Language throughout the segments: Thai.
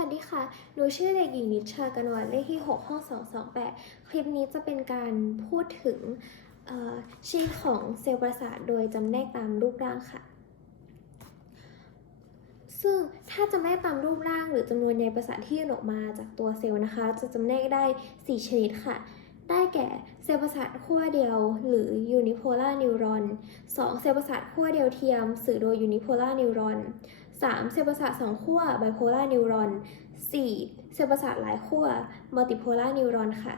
วัสดีค่ะ หนูชื่อเด็กหญิงนิชากันวันเลขที่ 6 ห้อง 228 คลิปนี้จะเป็นการพูดถึงเอ่อชนิดของเซลล์ประสาทโดยจำแนกตามรูปร่างค่ะ ซึ่งถ้าจำแนกตามรูปร่าง หรือจำนวนใยประสาทที่ยื่นออกมาจากตัวเซลล์นะคะ จะจำแนกได้ 4 ชนิดค่ะ ได้แก่เซลล์ประสาทขั้วเดียว หรือ unipolar neuron 2 เซลล์ประสาทขั้วเดียวเทียมสื่อโดย unipolar neuron 3. เซลล์ประสาทสองขั้ว bipolar neuron 4. เซลล์ประสาทหลายขั้ว multipolar neuron ค่ะ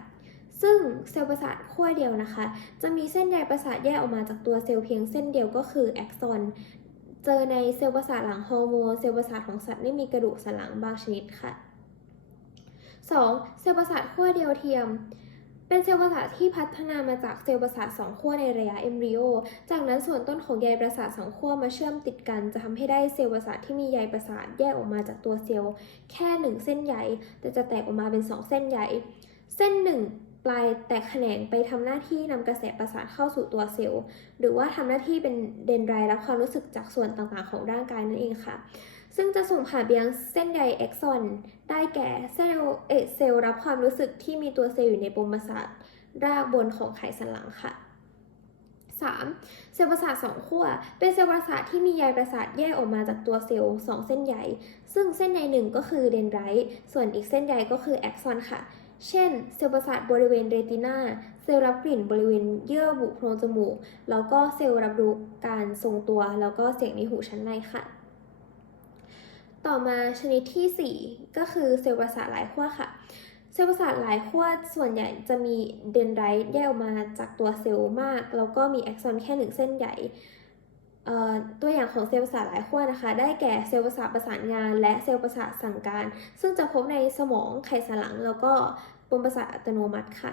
ซึ่งเซลล์ประสาทขั้วเดียวนะคะ จะมีเส้นใยประสาทแยกออกมาจากตัวเซลล์เพียงเส้นเดียวก็คือแอกซอน เจอในเซลล์ประสาทหลังฮอร์โมน เซลล์ประสาทของสัตว์ไม่มีกระดูกสันหลังบางชนิดค่ะ 2. เซลล์ประสาทขั้วเดียวเทียม เป็นเซลล์ประสาทที่พัฒนามาจากเซลล์ประสาทสองขั้วในระยะเอมบริโอ จากนั้นส่วนต้นของใยประสาทสองขั้วมาเชื่อมติดกันจะทำให้ได้เซลล์ประสาทที่มีใยประสาทแยกออกมาจากตัวเซลล์ แค่หนึ่งเส้นใยแต่จะแตกออกมาเป็นสองเส้นใย เส้นหนึ่ง ปลายแตกแขนงไปทำหน้าที่นำกระแสประสาทเข้าสู่ตัวเซลล์ หรือว่าทำหน้าที่เป็นเดนไรรับความรู้สึกจากส่วนต่างๆ ของร่างกายนั่นเองค่ะ ซึ่งจะส่งผ่านไปยังเส้นใยเอ็กซอน ได้แก่เซลล์เอเซลล์รับความรู้สึกที่มีตัวเซลล์อยู่ในปมประสาทรากบนของไขสันหลังค่ะ 3. เซลล์ประสาทสองขั้วเป็นเซลล์ประสาทที่มีใยประสาทแยกออกมาจากตัวเซลล์สองเส้นใยซึ่งเส้นใยหนึ่งก็คือเดนไรต์ส่วนอีกเส้นใยก็คือแอกซอนค่ะ เช่น เซลล์ประสาทบริเวณเรตินาเซลล์รับกลิ่นบริเวณเยื่อบุโพรงจมูก แล้วก็เซลล์รับรู้การทรงตัว แล้วก็เสียงในหูชั้นในค่ะ ต่อมาชนิดที่ 4 ก็คือเซลล์ประสาทหลายขั้วค่ะ เซลล์ประสาทหลายขั้วส่วนใหญ่จะมีเดนไรต์แยกออกมาจากตัวเซลล์มาก แล้วก็มีแอกซอนแค่หนึ่งเส้นใหญ่ ตัวอย่างของเซลล์ประสาทหลายขั้วนะคะ ได้แก่เซลล์ประสาทประสานงาน และเซลล์ประสาทสั่งการ ซึ่งจะพบในสมองไขสันหลัง แล้วก็ปมประสาทอัตโนมัติค่ะ